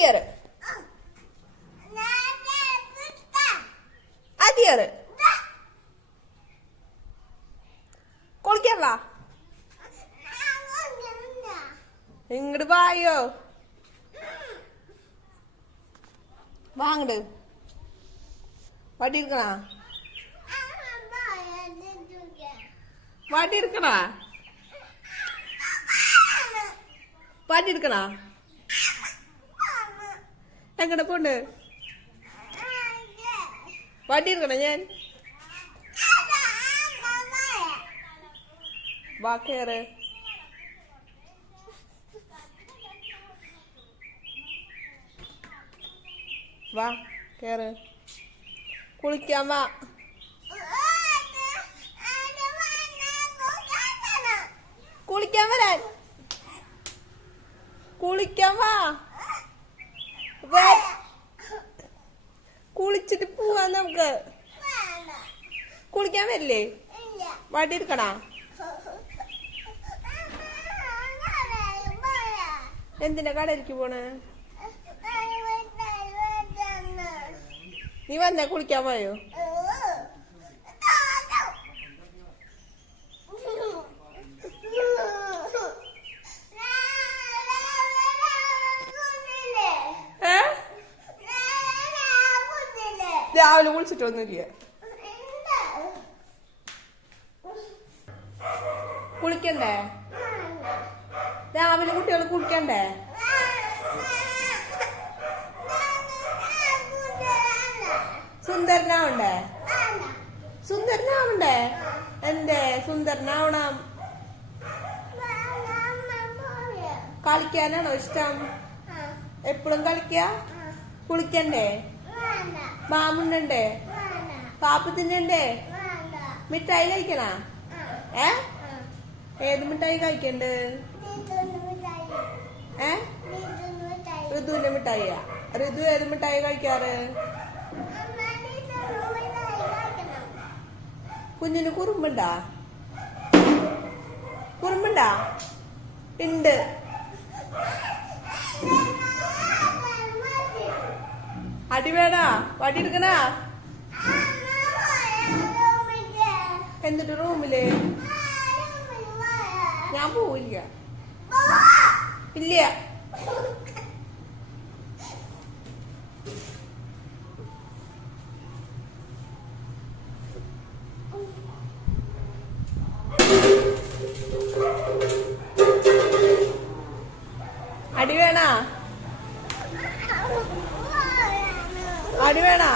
അടിയറ്. അടിയറ്. കുളിക്കാൻ വാ ഇങ്ങട് വായോ. വാങ്ങട് വടി എടുക്കണ വടി എടുക്കണ വടി എടുക്കണ എങ്ങടെ പോണ്ട്? വണ്ടി എടുക്കണ ഞാൻ. വാ വാ കേറ്. കുളിക്കാൻ വാ. കുളിക്കാൻ വരാൻ. കുളിക്കാൻ വേ- കുളിച്ചിട്ട് പോവാ നമുക്ക്. കുളിക്കാൻ വരില്ലേ? വടി എടുക്കണാ? എന്തിനാ കടയിലേക്ക് പോണേ? നീ വന്നേ കുളിക്കാൻ പോയോ? രാവിലെ കുളിച്ചിട്ടൊന്നുമില്ല കുളിക്കണ്ടേ? രാവിലെ കുട്ടികൾ കുളിക്കണ്ടേ? സുന്ദരനാവണ്ടേ? സുന്ദരനാവണ്ടേ? എന്തേ? സുന്ദരനാവണം. കളിക്കാനാണോ ഇഷ്ടം? എപ്പോഴും കളിക്ക? കുളിക്കണ്ടേ? മാമുണ്ടേ പാപ്പ തിന്നണ്ടേ. മിഠായി കഴിക്കണ? ഏ? ഏത് മിഠായി കഴിക്കണ്ട്? ഏ? ഋതുവിന്റെ മിഠായിയാ. ഋതു ഏത് മിഠായി കഴിക്കാറ്? കുഞ്ഞിന് കുറുമ്പുണ്ടാ? കുറുമ്പുണ്ടാ? ഉണ്ട് അടി വേണാ? വടി എടുക്കണാ? എന്നിട്ട് റൂമിൽ? ഞാൻ പോവില്ല. ഇല്ല. അടി വേണാ? അടി വേണാ?